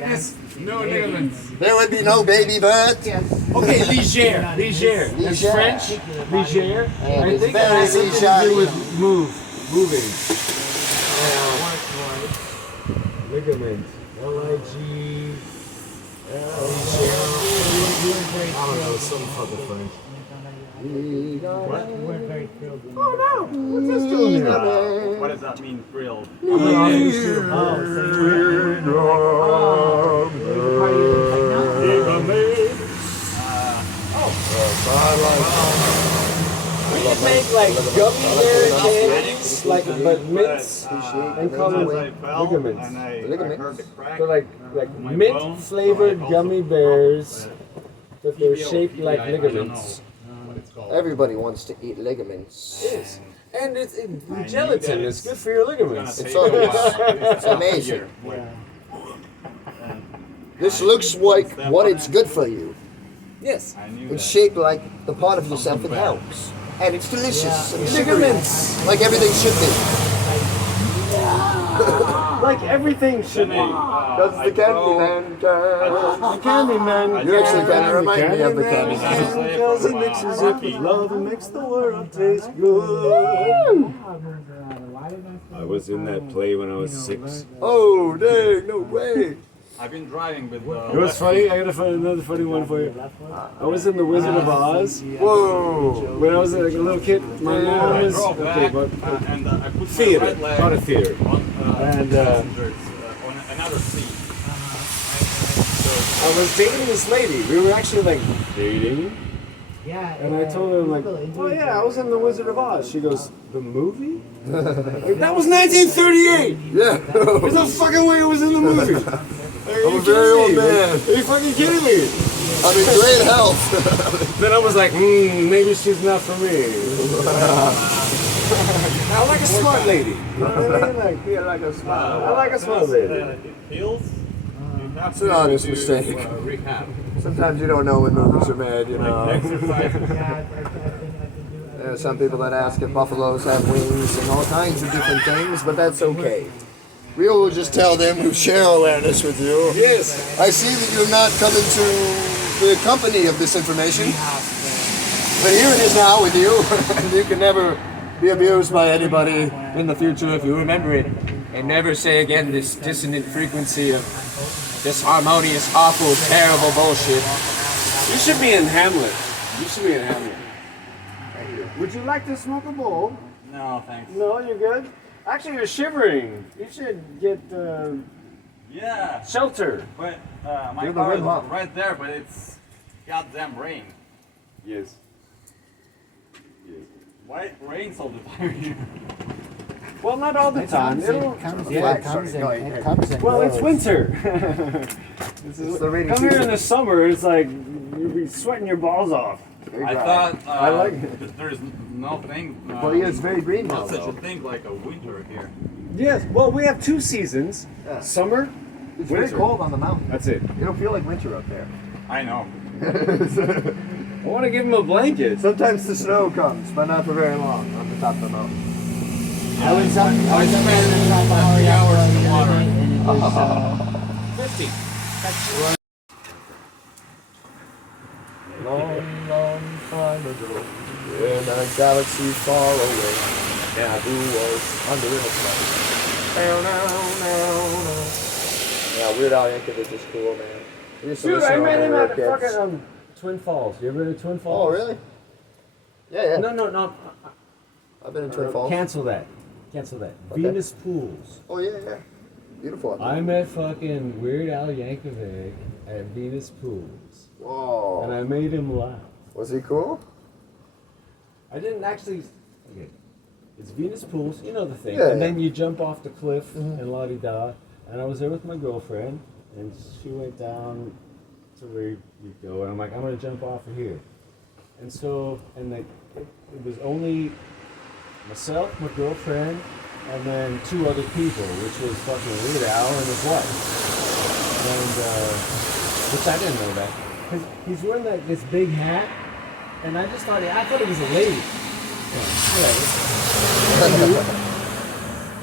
like this, no ligaments. There would be no baby birth. Okay, légère. That's French. Légère. And I it's think it very has something to légère. do with moving. Ligament. L-I-G. I don't know, some fucking French. What? Oh no! What's this doing here? What does that mean, thrilled? We could make like gummy bear candies, like but mints, and call them ligaments. They're like mint flavored gummy bears, but they're shaped like ligaments. Everybody wants to eat ligaments. Yes. And it's gelatin. It's good for your ligaments. It's amazing. This looks like what it's good for you. Yes. It's shaped like the part of yourself that helps. And it's delicious. And sugary, Ligaments. like everything should be. Like everything should be. That's the Candyman can. The Candyman. You actually kind of remind me of the Candyman. Because he mixes it with love and makes the world taste good. I was in that play when I was 6. Oh, dang, no way. I've been driving with. You know what's funny? I got another funny one for you. I was in The Wizard of Oz. Whoa. When I was like a little kid, my mom I was drove okay, back but and I put theater, my right leg not a theater. on And, passengers, on another seat. I was dating this lady. We were actually like dating. And I told her, I'm like, oh yeah, I was in The Wizard of Oz. She goes, the movie? Like, that was 1938! Yeah. There's no fucking way it was in the movie! I'm a very old man. Are you fucking kidding me? I'm in great health. Then I was like, maybe she's not for me. I like a smart lady. You know what I mean? Like, Yeah, like a smile. I like a smart lady. It heals. It's an honest mistake. Rehab. Sometimes you don't know when movies are made, you know. Exercise. There are some people that ask if buffaloes have wings and all kinds of different things, but that's okay. We will just tell them who share awareness with you. Yes. I see that you're not coming to the company of this information, but here it is now with you, and you can never be abused by anybody in the future if you remember it. And never say again this dissonant frequency of disharmonious, awful, terrible bullshit. You should be in Hamlet. You should be in Hamlet. Would you like to smoke a bowl? No, thanks. No, you're good? Actually, you're shivering. You should get Yeah, shelter. but my You're the car is Wim Hof. right there, but it's goddamn rain. Yes. Why it rains all the time here? Well, not all the time. It'll, well, it's It's winter. the rainy Come here in season. the summer, it's like you'll be sweating your balls off. Very I dry. thought I like it. that there's nothing. Well, yeah, it's very green now, Not such though. a thing like a winter here. Yes. Well, we have 2 seasons. Yeah. Summer. It's very winter. cold on the mountain. That's it. You don't feel like winter up there. I know. I want to give him a blanket. Sometimes the snow comes, but not for very long on the top of the mountain. I spent 3 hours in the water. 50. Long, long time ago, in a galaxy far away, Naboo was under the sun. Yeah, Weird Al Yankovic is cool, man. We used to Dude, listen I to met when him we were at kids. fucking Twin Falls. You ever been to Twin Oh, Falls? really? Yeah. No. I've been in Twin Falls. Cancel that. Cancel that. Okay. Venus Pools. Oh, yeah. Beautiful up there. I met fucking Weird Al Yankovic at Venus Pools, and Whoa. I made him laugh. Was he cool? I didn't actually. Okay, it's Venus Pools, you know the thing, Yeah, and yeah. then you jump off the cliff and la di da. And I was there with my girlfriend, and she went down to where you go, and I'm like, I'm gonna jump off of here. And so, and like, it was only myself, my girlfriend, and then 2 other people, which was fucking Weird Al and his wife. And, which I didn't know that. Because he's wearing this big hat, and I just thought, I thought it was a lady. Yeah.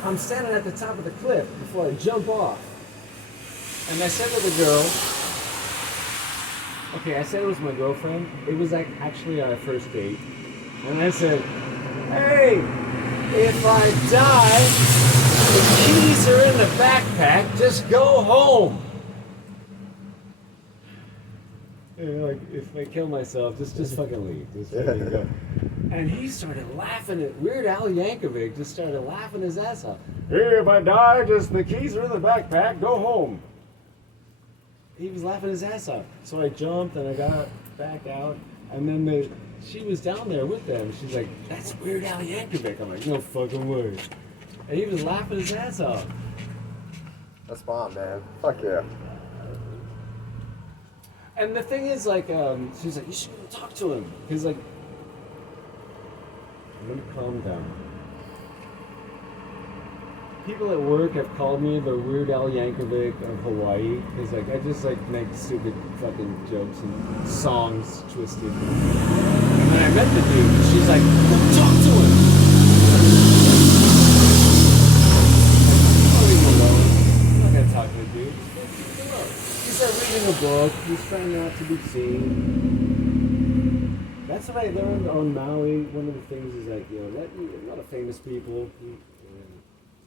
I'm standing at the top of the cliff before I jump off. And I said to the girl, okay, I said it was my girlfriend. It was like actually our first date. And I said, hey, if I die, the keys are in the backpack, just go home. And like, if I kill myself, just fucking leave. Just fucking go. And he started laughing at Weird Al Yankovic. Just started laughing his ass off. Hey, if I die, just the keys are in the backpack. Go home. He was laughing his ass off. So I jumped and I got back out, and then she was down there with them. She's like, "That's Weird Al Yankovic." I'm like, "No fucking way." And he was laughing his ass off. That's bomb, man. Fuck yeah. And the thing is, like, she's like, "You should go talk to him," because like, I'm gonna calm down. People at work have called me the Weird Al Yankovic of Hawaii because like I just like make stupid fucking jokes and songs twisted. And then I met the dude, and she's like, "Go talk to him." I'll leave him alone. I'm not gonna talk to the dude. Just leave him alone. He's reading a book. He's trying not to be seen. That's what I learned on Maui. One of the things is like, a lot of famous people.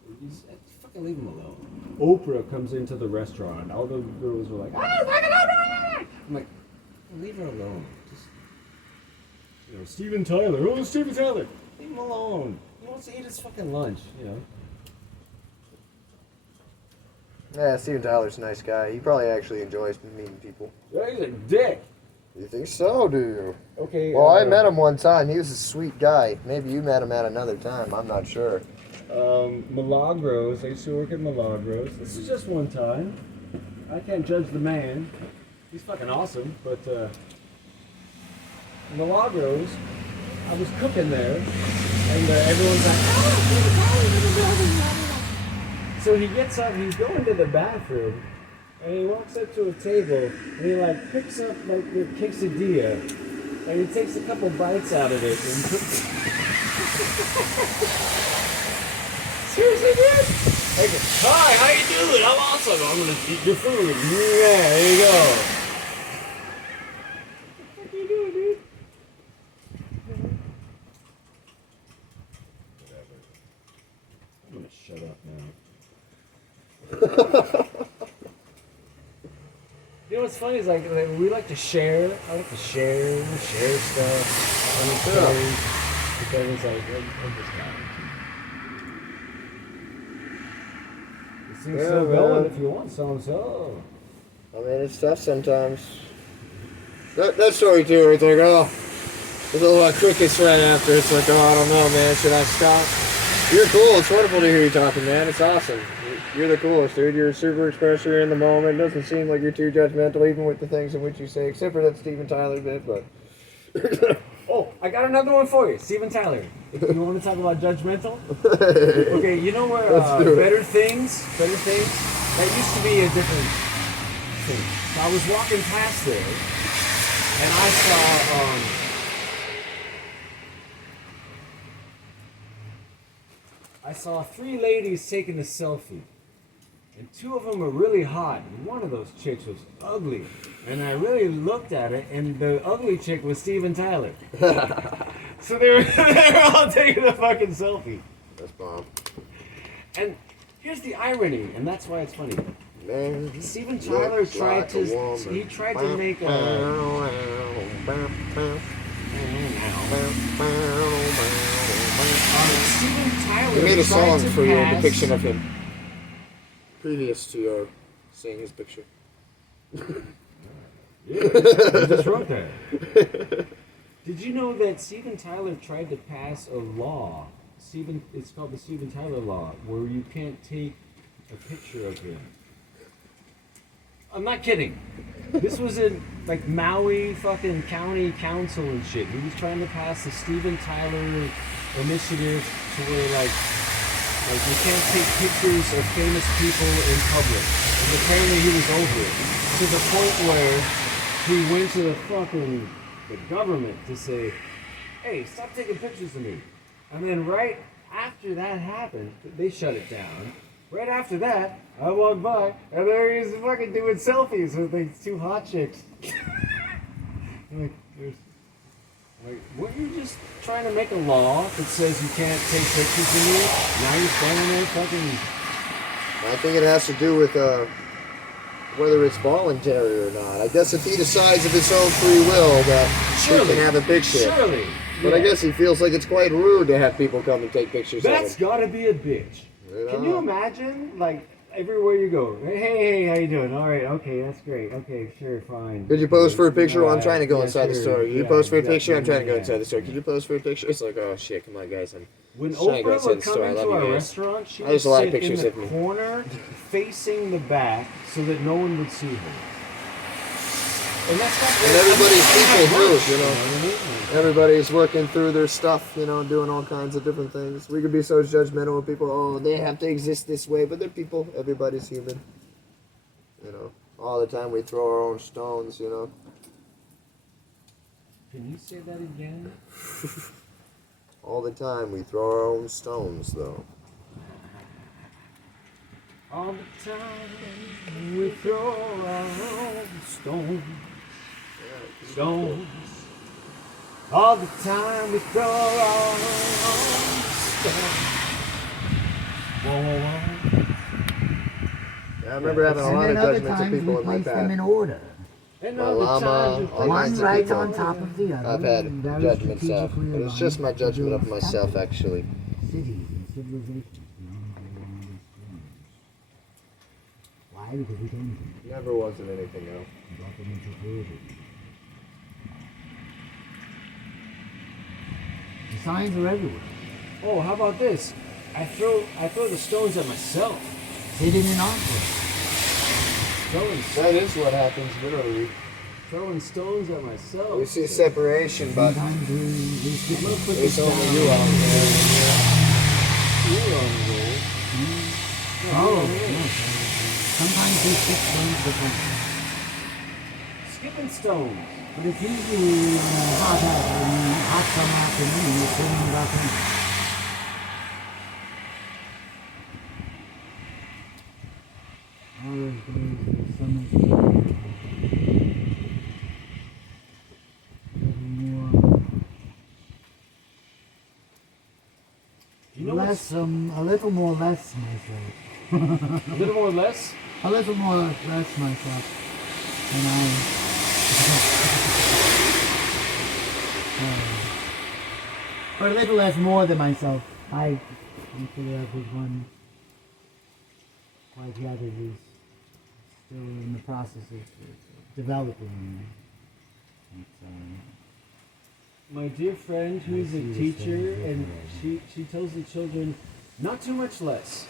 You just fucking leave him alone. Oprah comes into the restaurant. All the girls were like, I'm like, leave her alone. Just, Steven Tyler. Oh, Steven Tyler. Leave him alone. He wants to eat his fucking lunch, Yeah, Steven Tyler's a nice guy. He probably actually enjoys meeting people. Yeah, he's a dick. You think so, do you? Okay. Well, I met him one time. He was a sweet guy. Maybe you met him at another time. I'm not sure. Milagros. I used to work at Milagros. This is just one time. I can't judge the man. He's fucking awesome, but Milagros, I was cooking there, and everyone's like, so he gets up, he's going to the bathroom, and he walks up to a table, and he like picks up like the quesadilla, and he takes a couple bites out of it, and puts seriously, dude? Like, hi, how you doing? I'm awesome. I'm gonna eat your food. Yeah, there you go. What the fuck are you doing, dude? Whatever. I'm gonna shut up now. You know what's funny is like we like to share. I like to share stuff. On the stories. Because it's like I'm just not. Yeah, So man. going if you want some, so. I mean, it's tough sometimes. That story too, it's like, oh, there's a lot of crickets right after. It's like, oh, I don't know, man. Should I stop? You're cool. It's wonderful to hear you talking, man. It's awesome. You're the coolest, dude. You're a super expressive. You're in the moment. It doesn't seem like you're too judgmental, even with the things in which you say, except for that Steven Tyler bit, but. Oh, I got another one for you, Steven Tyler. If you want to talk about judgmental? Okay, you know where Better Things? That used to be a different thing. So I was walking past there, and I saw 3 ladies taking a selfie. And 2 of them were really hot, and one of those chicks was ugly. And I really looked at it, and the ugly chick was Steven Tyler. So they were all taking a fucking selfie. That's bomb. And here's the irony, and that's why it's funny. Man, Steven Tyler tried to make a. Steven Tyler he made a tried song to for your pass- depiction of him. Previous to your seeing his picture. Yeah, I just wrote that. Did you know that Steven Tyler tried to pass a law? It's called the Steven Tyler Law, where you can't take a picture of him. I'm not kidding. This was in like Maui fucking county council and shit. He was trying to pass the Steven Tyler initiative to where like you can't take pictures of famous people in public. And apparently he was over it. To the point where he went to the government to say, hey, stop taking pictures of me. And then right after that happened, they shut it down. Right after that, I walked by, and there he is fucking doing selfies with these two hot chicks. I'm like, weren't you just trying to make a law that says you can't take pictures of me? Now you're standing there fucking... I think it has to do with whether it's voluntary or not. I guess if he decides of his own free will that he can have a picture. Surely. But I guess he feels like it's quite rude to have people come and take pictures That's of him. gotta be a bitch. Can you imagine, like, everywhere you go? Hey, how you doing? All right, okay, that's great. Okay, sure, fine. Could you pose for a picture? Well, I'm trying to go Yeah, inside the sure. store. You Yeah, pose for a exactly. picture? I'm trying to go Yeah. inside the store. Could you pose for a picture? It's like, oh shit, come on guys. When Just trying to go Oprah inside would the come store. I into love you our guys. restaurant, she would There's a lot of sit in pictures the of me. corner, facing the back, so that no one would see her. And that's not And everybody's people too, you know. what I mean? Everybody's working through their stuff, you know, doing all kinds of different things. We could be so judgmental of people. Oh, they have to exist this way, but they're people. Everybody's human. You know, all the time we throw our own stones, you know. Can you say that again? All the time we throw our own stones, though. All the time we throw our own stones. Stones. All the time we throw our own stones. Whoa, whoa, whoa. Yeah, I remember having a And lot of then other judgments of times people we in my place them in path. order. And My all the llama, time you all think One kinds of right people. on top of the other. I've had very judgments of, strategically but it's just my aligned judgment to of myself, establish actually. Cities and civilizations. Why? Because we came to them. Never wasn't anything else. Brought them into created. The signs are everywhere. Oh, how about this? I throw the stones at myself. Hidden in artwork. That is what happens, literally. Throwing stones at myself. We see separation, but Sometimes we I'm gonna put it's this only down. you out there. You're on the roll. Oh, yes. Sometimes we stick stones different. Skipping stones. But it's usually hot summer afternoon, you're sitting back in. You know what's Less, a little more less myself. a little more less? A little more less myself. And but a little less more than myself. I consider that was one quite yet it is still in the process of developing. My dear friend who's a teacher, and she tells the children, not too much less.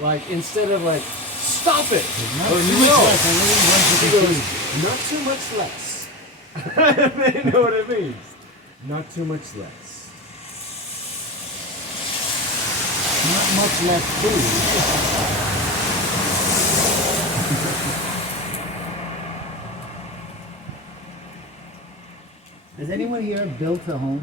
Like, instead of like, stop it! Not Or too much no. less. I really want She you to goes, see. not too much less. They know what it means. Not too much less. Not much less food. Has anyone here built a home?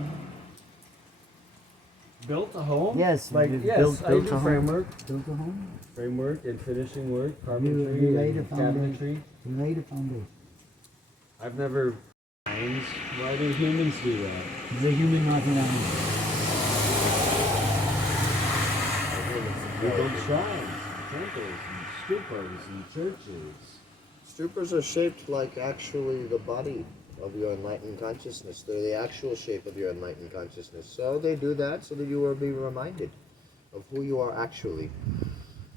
Built a home? Yes, Like, you yes, built I do a home. framework. Built a home? Framework and finishing work, You carpentry, laid a and foundation. cabinetry. You laid a foundation. I've never. Why do humans do that? The human not an animal. We build shrines, temples, and stupas, and churches. Stupas are shaped like actually the body of your enlightened consciousness. They're the actual shape of your enlightened consciousness. So they do that so that you will be reminded of who you are actually.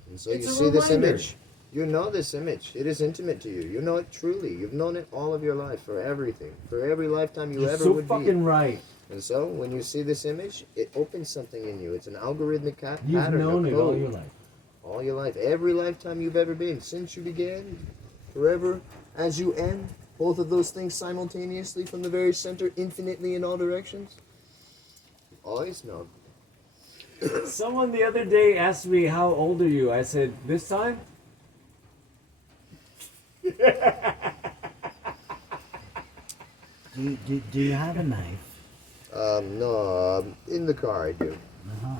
And so It's you a see this reminder. image. You know this image. It is intimate to you. You know it truly. You've known it all of your life, for everything, for every lifetime you You're ever so would fucking be. right. And so when you see this image, it opens something in you. It's an algorithmic You've pattern. known a it all code. your life. All your life, every lifetime you've ever been, since you began, forever, as you end, both of those things simultaneously from the very center, infinitely in all directions. You've always known. Someone the other day asked me, how old are you? I said, this time? Do you have a knife? No, in the car I do. Uh-huh.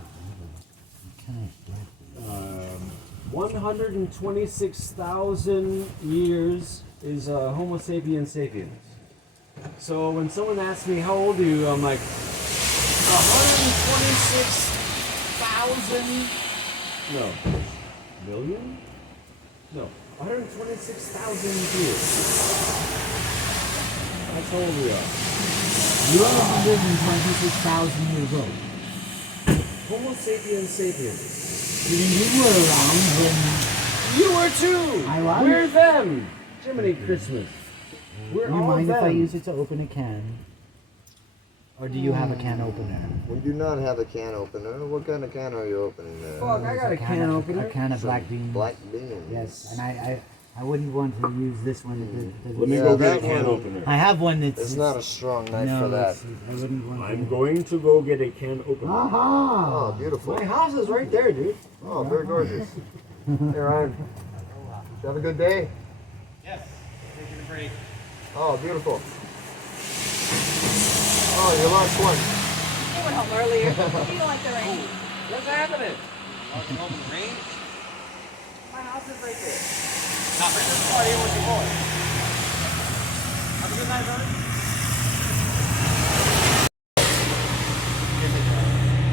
Okay. 126,000 years is Homo sapiens sapiens. So when someone asks me how old are you, I'm like 126,000. No, million? No, 126,000 years. That's how old we are. You are 126,000 years old. Homo sapiens sapiens. You were around when You were too. I was. We're them. Jiminy Christmas. We're Do you all mind if I them. use it to open a can? Or do you have a can opener? We do not have a can opener. What kind of can are you opening there? Fuck, I got a can opener. A can of black beans. Black beans. Yes, and I wouldn't want to use this one. Let me Yeah, go get a that can one- opener. I have one that's. It's not a strong knife no, for that. I wouldn't want I'm to. going to go get a can opener. Aha! Oh, beautiful. My house is right there, dude. Oh, very gorgeous. Hey, Ryan. Did you have a good day? Yes. Taking a break. Oh, beautiful. Oh, your last one. They went home earlier. You don't like the rain. What's happening? Walking home in the rain? My house is right there. Not right there. Oh, here with your boy. Have a good night, brother.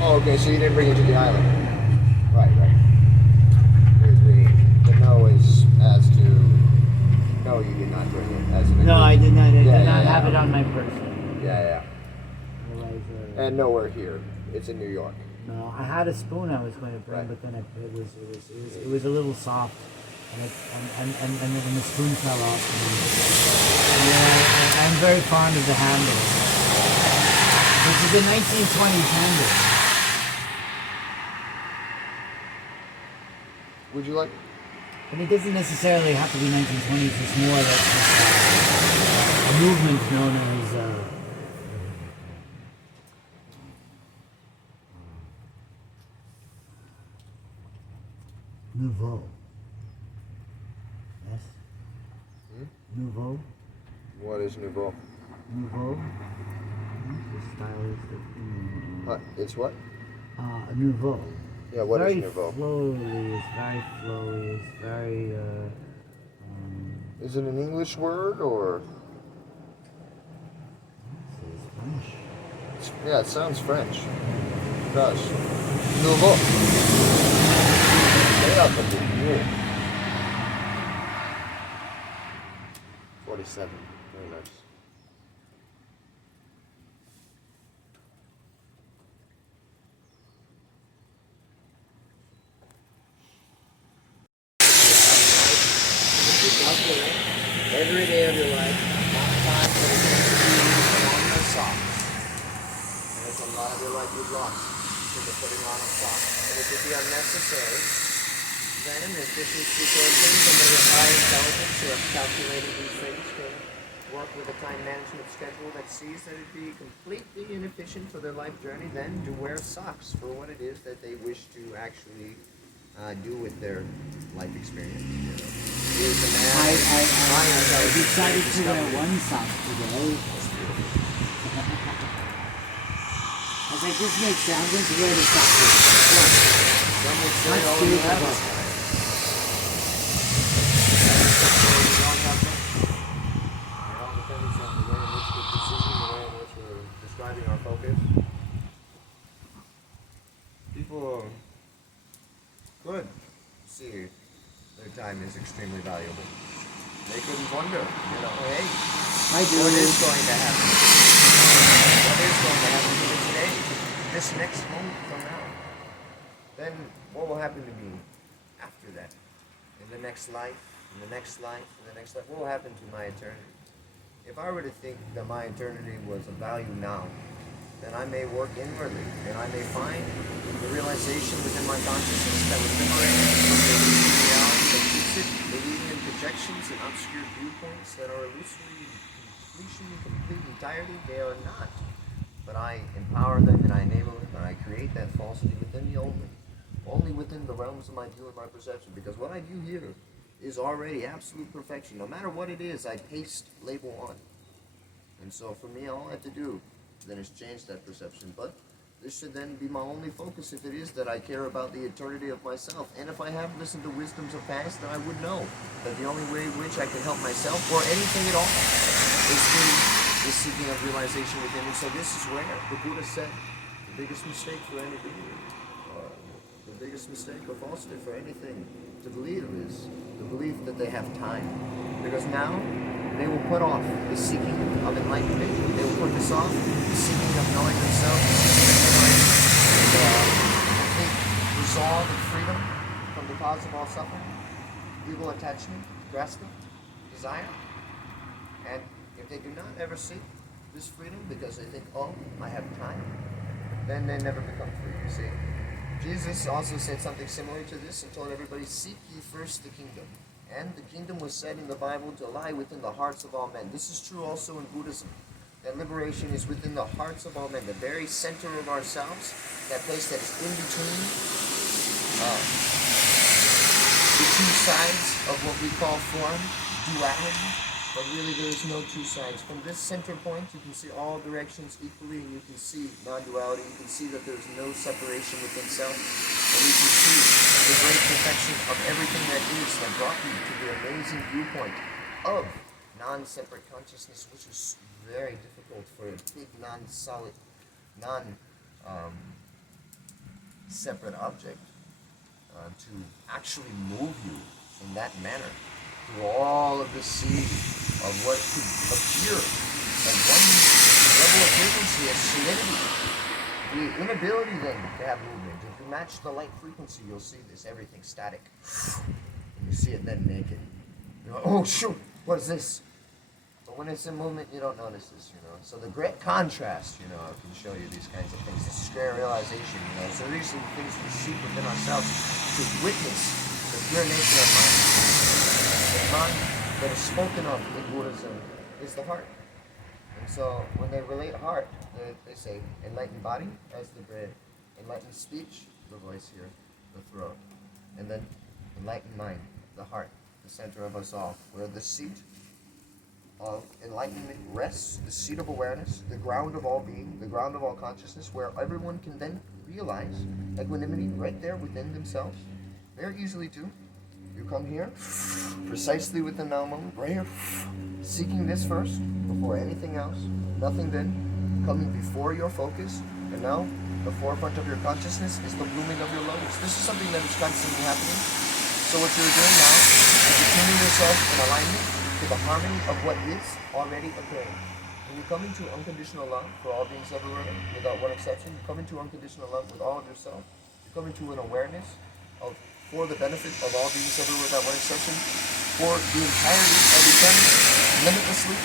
Oh, okay, so you didn't bring it to the island. Right, right. The no is as to no, you did not bring it as an No, I did not. I did Yeah, not yeah, have yeah. it on my person. Yeah, Otherwise, yeah. And nowhere here. It's in New York. no, I had a spoon I was going to bring, Right. but then it was a little soft, and then the spoon fell off. Yeah, I'm very fond of the handle. This is a 1920s handle. Would you like? And it doesn't necessarily have to be 1920s. It's more like a movement known as Nouveau. Yes. Nouveau. What is nouveau? Nouveau. The style is It's what? Nouveau. Yeah, what is very nouveau? Slowly, it's very flowy. It's very. Is it an English word or? It's French. Yeah, it sounds French. It does. Nouveau. Yeah, but the year. 47. Very nice. Every day of your life, not time for the on your socks. And it's a lot of your life you've lost because of putting on a sock. And it could be unnecessary. Then, if this is because somebody of high intelligence who have calculated these things can work with a time management schedule that sees that it'd be completely inefficient for their life journey, then to wear socks for what it is that they wish to actually do with their life experience. Is the man I decided to wear one sock today. I was like, this makes sense. I'm going to wear the sock today. Some would say, Let's oh, do you it. have it. It all depends on the way in which we're perceiving, the way in which we're describing our focus. People could see their time is extremely valuable. They couldn't wonder, hey, I do. what is going to happen? What is going to happen to me today? This next moment from now? Then what will happen to me after that? In the next life, in the next life, in the next life? What will happen to my eternity? If I were to think that my eternity was of value now, then I may work inwardly, and I may find the realization within my consciousness that would liberate me from the illusory reality that keeps it believing in projections and obscure viewpoints that are illusory completion, complete entirety. They are not. But I empower them and I enable them and I create that falsity within me only within the realms of my view and my perception. Because what I view here is already absolute perfection. No matter what it is, I paste label on. And so for me, all I have to do then is change that perception. But This should then be my only focus if it is that I care about the eternity of myself. And if I have listened to wisdoms of past, then I would know that the only way in which I can help myself or anything at all is through the seeking of realization within. And so this is where the Buddha said the biggest mistake for any being, the biggest mistake or falsity for anything to believe is the belief that they have time. Because now they will put off the seeking of enlightenment. They will put this off, the seeking of knowing themselves, the seeking of knowing complete resolve and freedom from the cause of all suffering, evil attachment, grasping, desire. And if they do not ever seek this freedom because they think, oh, I have time, then they never become free, you see. Jesus also said something similar to this and told everybody, seek ye first the kingdom. And the kingdom was said in the Bible to lie within the hearts of all men. This is true also in Buddhism. That liberation is within the hearts of all men, the very center of ourselves, that place that is in between the two sides of what we call form, duality, but really there is no two sides. From this center point, you can see all directions equally, and you can see non-duality. You can see that there is no separation within self, and you can see the great perfection of everything that is that brought you to the amazing viewpoint of non-separate consciousness, which is very difficult for a big non-solid, non-separate object to actually move you in that manner through all of the sea of what could appear at one level of frequency as solidity. The inability then to have movement. If you match the light frequency, you'll see this, everything static. And you see it then naked. You know, oh shoot, what is this? But when it's in movement, you don't notice this, you know. So the great contrast, you know, I can show you these kinds of things. This is great realization, you know. So these are the things we seek within ourselves to witness the pure nature of mind. The mind that is spoken of in Buddhism is the heart. And so when they relate heart, they say enlightened body as the bread, enlightened speech, the voice here, the throat, and then enlightened mind, the heart, the center of us all, where the seat of enlightenment rests, the seat of awareness, the ground of all being, the ground of all consciousness, where everyone can then realize equanimity right there within themselves, very easily too. You come here, precisely within now moment, right here, seeking this first, before anything else, nothing then, coming before your focus, and now, the forefront of your consciousness is the blooming of your lotus. This is something that is constantly happening. So what you're doing now is you're tuning yourself in alignment to the harmony of what is already occurring. When you come into unconditional love for all beings everywhere, without one exception, you come into unconditional love with all of yourself. You come into an awareness of, for the benefit of all beings everywhere without one exception, for the entirety of eternity, limitlessly,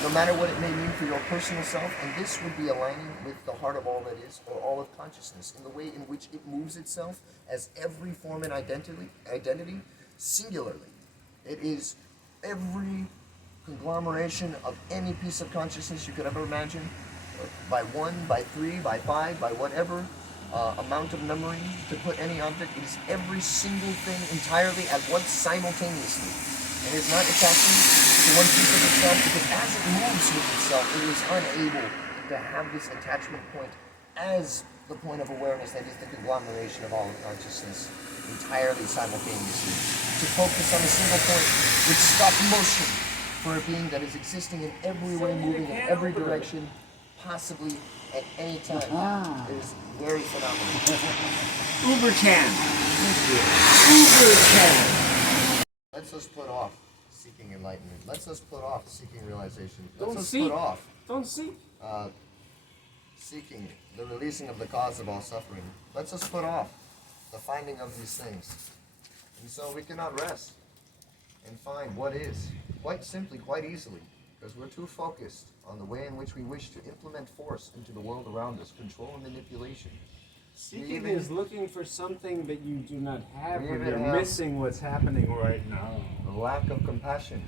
no matter what it may mean for your personal self. And this would be aligning with the heart of all that is, or all of consciousness, in the way in which it moves itself as every form and identity singularly. It is every conglomeration of any piece of consciousness you could ever imagine, by 1, by 3, by 5, by whatever amount of memory to put any object. It is every single thing entirely at once simultaneously. And it's not attaching to one piece of itself, because as it moves with itself, it is unable to have this attachment point as the point of awareness that is the conglomeration of all of consciousness entirely simultaneously. To focus on a single point with stop motion for a being that is existing in every way, moving in every direction, possibly at any time. It is very phenomenal. Uber Chan. Uber Chan. Let's just put off seeking enlightenment. Let's just put off seeking realization. Let's Don't just seek. put off Don't seek. seeking the releasing of the cause of all suffering. Let's just put off the finding of these things. And so we cannot rest and find what is, quite simply, quite easily, because we're too focused on the way in which we wish to implement force into the world around us, control and manipulation. Seeking is looking for something that you do not have, We but even you're have- missing what's happening right now. The lack of compassion.